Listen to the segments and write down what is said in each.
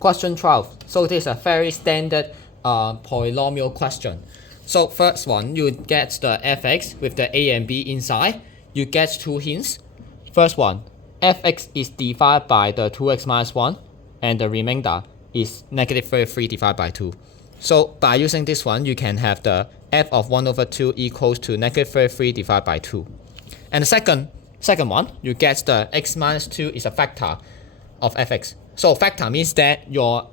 Question 12. So this is a very standard polynomial question. So first one, you get the fx with the a and b inside. You get two hints. First one, fx is divided by the 2x minus 1, and the remainder is negative 33 divided by 2. So by using this one, you can have the f of 1 over 2 equals to negative 33 divided by 2. And the second one, you get the x minus 2 is a factor of fx. So factor means that your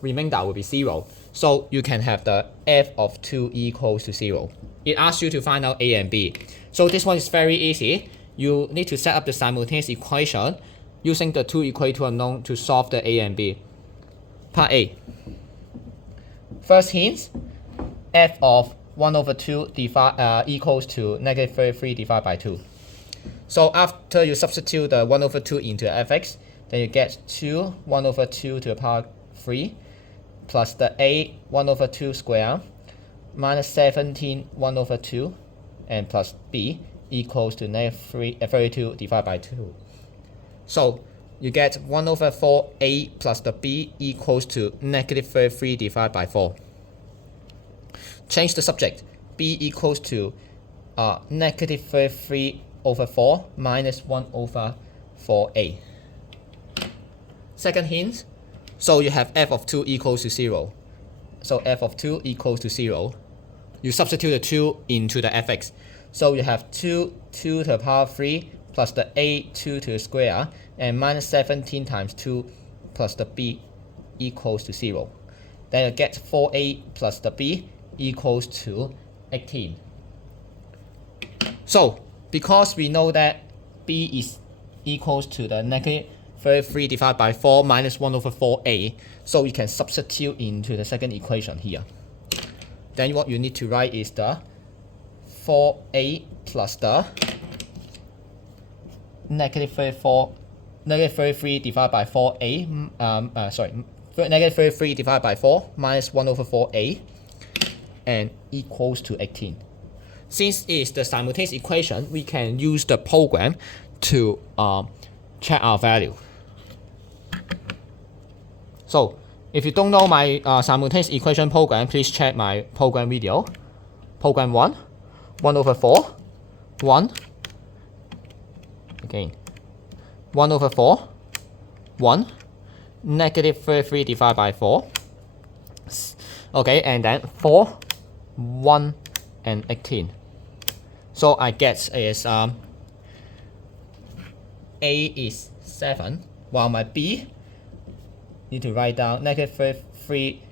remainder will be 0. So you can have the f of 2 equals to 0. It asks you to find out a and b. So this one is very easy. You need to set up the simultaneous equation using the two equator unknown to solve the a and b. Part A. First hint, f of 1 over 2 equals to negative 33 divided by 2. So after you substitute the 1 over 2 into fx, then you get 2 1 over 2 to the power 3 plus the a 1 over 2 square minus 17 1 over 2 and plus b equals to negative 32 divided by 2. So you get 1 over 4a plus the b equals to negative 33 divided by 4. Change the subject. b equals to negative 33 over 4 minus 1 over 4a. Second hint, so you have f of 2 equals to 0. So f of 2 equals to 0. You substitute the 2 into the fx. So you have 2 to the power 3 plus the a 2 to the square and minus 17 times 2 plus the b equals to 0. Then you get 4a plus the b equals to 18. So because we know that b is equals to the negative 33 divided by 4 minus 1 over 4a, so we can substitute into the second equation here. Then what you need to write is the 4a plus the negative 33 divided by 4a, negative 33 divided by 4 minus 1 over 4a and equals to 18. Since it is the simultaneous equation, we can use the program to check our value. So if you don't know my simultaneous equation program, please check my program video. Program 1, 1 over 4, 1, again, 1 over 4, 1, negative 33 divided by 4, okay, and then 4, 1, and 18. So I get is a is 7, while my b need to write down negative 33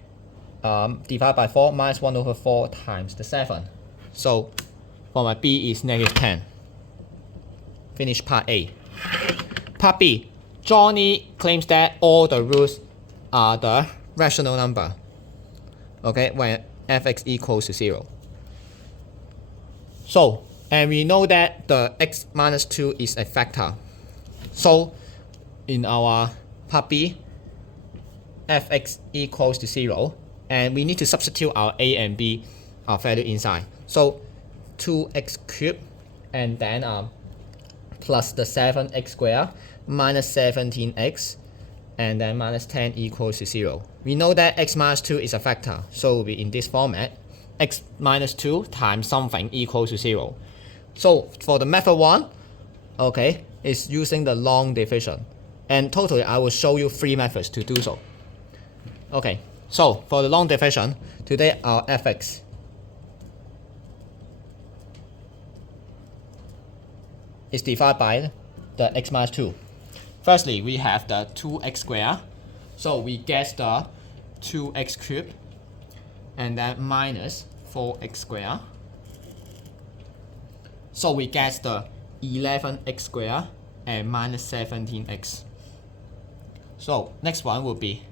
divided by 4 minus 1 over 4 times the 7. So for my b is negative 10. Finish part A. Part B. Johnny claims that all the roots are the rational number. Okay, when fx equals to 0. So, and we know that the x minus 2 is a factor. So in our part B, fx equals to 0, and we need to substitute our a and b value inside. So 2x cubed and then plus the 7x squared minus 17x and then minus 10 equals to 0. We know that x minus 2 is a factor, so it will be in this format. X minus 2 times something equals to 0. So for the method 1, okay, is using the long division. And totally I will show you 3 methods to do so. Okay, so for the long division, today our fx is divided by the x minus 2. Firstly, we have the 2x squared. So we get the 2x cubed and then minus 4x squared. So we get the 11x squared and minus 17x. So next one will be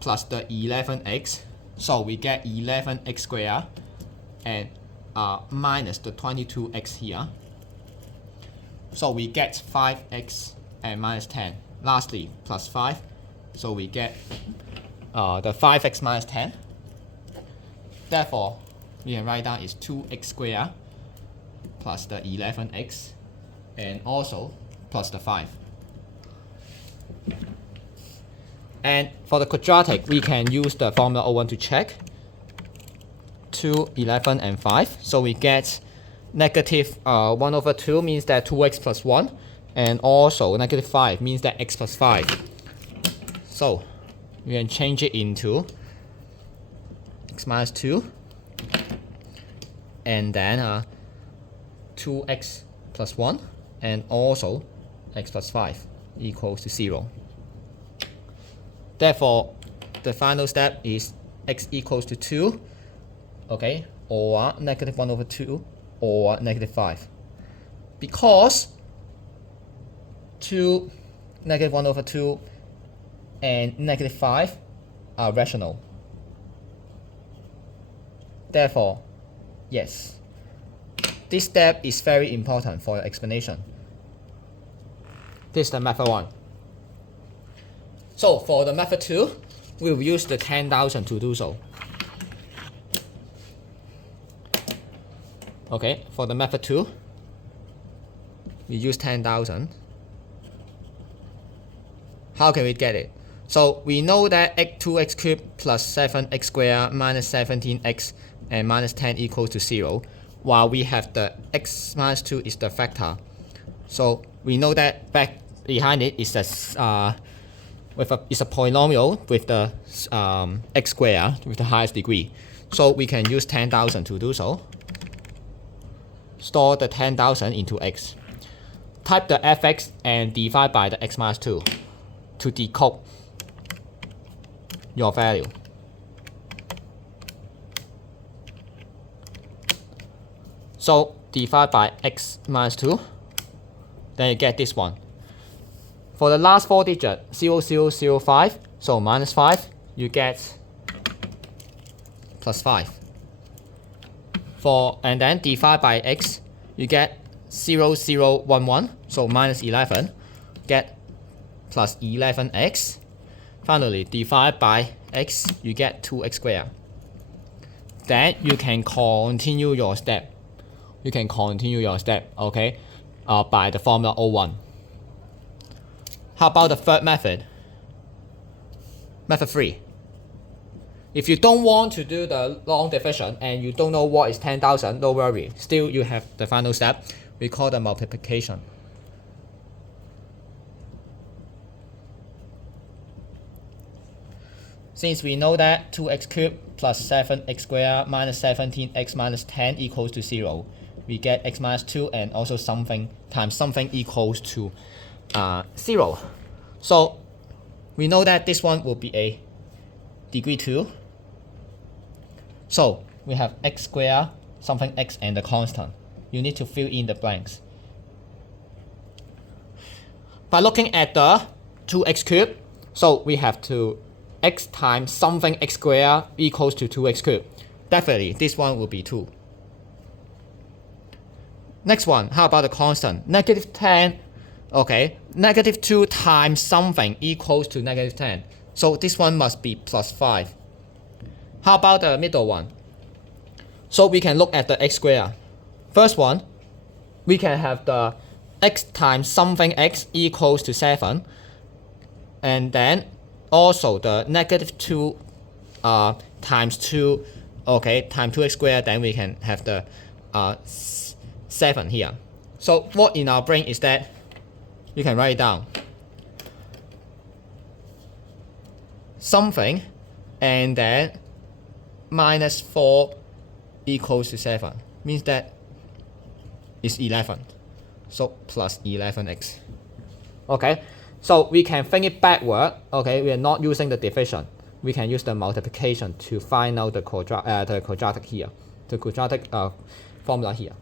plus the 11x. So we get 11x squared and minus the 22x here. So we get 5x and minus 10. Lastly, plus 5. So we get the 5x minus 10. Therefore, we can write down is 2x squared plus the 11x and also plus the 5. And for the quadratic, we can use the formula O1 to check. 2, 11, and 5. So we get negative 1 over 2 means that 2x plus 1. And also negative 5 means that x plus 5. So we can change it into x minus 2. And then 2x plus 1. And also x plus 5 equals to 0. Therefore, the final step is x equals to 2, okay, or negative 1 over 2, or negative 5. Because 2, negative 1 over 2, and negative 5 are rational. Therefore, yes, this step is very important for your explanation. This is the method 1. So for the method 2, we will use the 10,000 to do so. Okay, for the method 2, we use 10,000. How can we get it? So we know that 2x cubed plus 7x squared minus 17x and minus 10 equals to 0, while we have the x minus 2 is the factor. So we know that back behind it is a it's a polynomial with the x squared with the highest degree. So we can use 10,000 to do so. Store the 10,000 into x. Type the fx and divide by the x minus 2 to decode your value. So divide by x minus 2, then you get this one. For the last 4 digit, 0005, so minus 5, you get plus 5. And then divide by x, you get 0011, so minus 11, get plus 11x. Finally, divide by x, you get 2x squared. Then you can continue your step. Okay, by the formula O1. How about the third method? Method 3. If you don't want to do the long division and you don't know what is 10,000, no worry. Still, you have the final step. We call the multiplication. Since we know that 2x cubed plus 7x squared minus 17x minus 10 equals to 0, we get x minus 2 and also something times something equals to 0. So we know that this one will be a degree 2. So we have x squared, something x, and the constant. You need to fill in the blanks. By looking at the 2x cubed, so we have to x times something x squared equals to 2x cubed. Definitely, this one will be 2. Next one, how about the constant? Negative 10. Okay, negative 2 times something equals to negative 10. So this one must be plus 5. How about the middle one? So we can look at the x squared. First one, we can have the x times something x equals to 7. And then also the negative 2 times 2, okay, times 2x squared, then we can have the 7 here. So what in our brain is that you can write it down. Something and then minus 4 equals to 7 means that it's 11. So plus 11x. Okay, so we can think it backward. Okay, we are not using the division. We can use the multiplication to find out the quadratic here, the quadratic formula here.